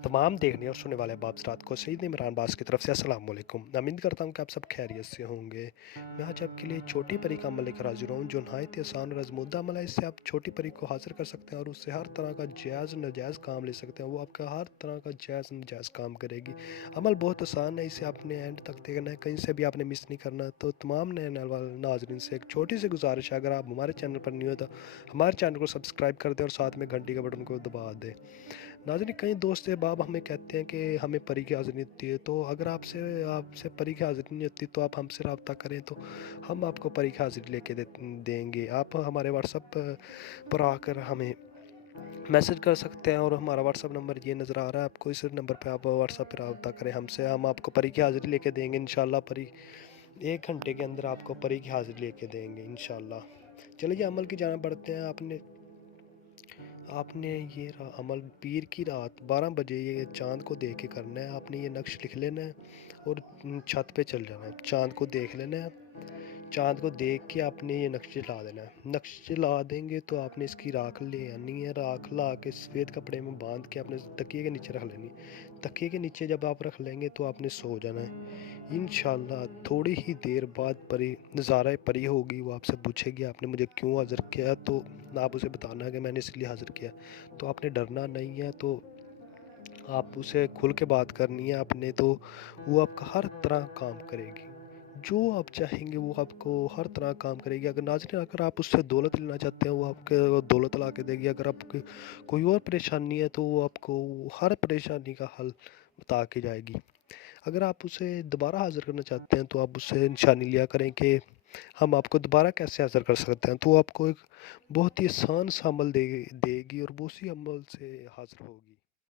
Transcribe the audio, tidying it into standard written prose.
तमाम देखने और सुनने वाले अहबाब हज़रात को सईद इमरान बास की तरफ से अस्सलाम वालेकुम। उम्मीद करता हूँ कि आप सब खैरियत से होंगे। मैं आज आपके लिए छोटी परी का अमल लेकर हाजिर हूँ जो नहायत ही आसान और आज़मूदा अमल है। इससे आप छोटी परी को हासिल कर सकते हैं और उससे हर तरह का जायज़ नाजायज़ काम ले सकते हैं। वो आपका हर तरह का जायज़ नाजायज़ काम करेगी। अमल बहुत आसान है, इसे आपने एंड तक देखना है, कहीं से भी आपने मिस नहीं करना। तो तमाम नए नाज़रीन से एक छोटी सी गुजारिश है, अगर आप हमारे चैनल पर नहीं हो तो हमारे चैनल को सब्सक्राइब कर दें और साथ में घंटी के बटन को दबा दें। नाज़रीन, कई दोस्त अहबाब हमें कहते हैं कि हमें परी की हाज़िरी नहीं होती है, तो अगर आपसे आपसे परी की हाज़िरी नहीं होती तो आप हमसे रब्ता करें, तो हम आपको परी की हाज़िरी लेके देंगे। आप हमारे व्हाट्सअप पर आकर हमें मैसेज कर सकते हैं और हमारा व्हाट्सअप नंबर ये नज़र आ रहा है आपको। इस नंबर पे आप व्हाट्सअप पर रब्ता करें हमसे, हम आपको परी की हाज़िरी लेके देंगे इंशाल्लाह। परी 1 घंटे के अंदर आपको परी की हाज़िरी लेके देंगे इंशाल्लाह। चलिए अमल की जानिब बढ़ते हैं। आपने आपने ये अमल पीर की रात 12 बजे ये चाँद को देख के करना है। आपने ये नक्श लिख लेना है और छत पे चल जाना है, चाँद को देख लेना है। चाँद को देख के आपने ये नक्शे ला देना है। नक्शे ला देंगे तो आपने इसकी राख ले आनी है। राख ला के सफ़ेद कपड़े में बांध के अपने तकिए के नीचे रख लेनी है। तकिए के नीचे जब आप रख लेंगे तो आपने सो जाना है इंशाल्लाह। थोड़ी ही देर बाद परी नज़ारा परी होगी, वो आपसे पूछेगी आपने मुझे क्यों हाज़िर किया, तो आप उसे बताना है कि मैंने इसलिए हाज़िर किया। तो आपने डरना नहीं है, तो आप उसे खुल के बात करनी है आपने, तो वो आपका हर तरह काम करेगी। जो आप चाहेंगे वो आपको हर तरह काम करेगी। अगर नाज़रीन, अगर आप उससे दौलत लेना चाहते हैं वो आपके दौलत ला के देगी। अगर आपकी कोई और परेशानी है तो वो आपको हर परेशानी का हल बता के जाएगी। अगर आप उसे दोबारा हाज़िर करना चाहते हैं तो आप उससे निशानी लिया करें कि हम आपको दोबारा कैसे हाज़िर कर सकते हैं, तो वो आपको एक बहुत ही आसान सा अमल देगी और वो उसी अमल से हाज़िर होगी।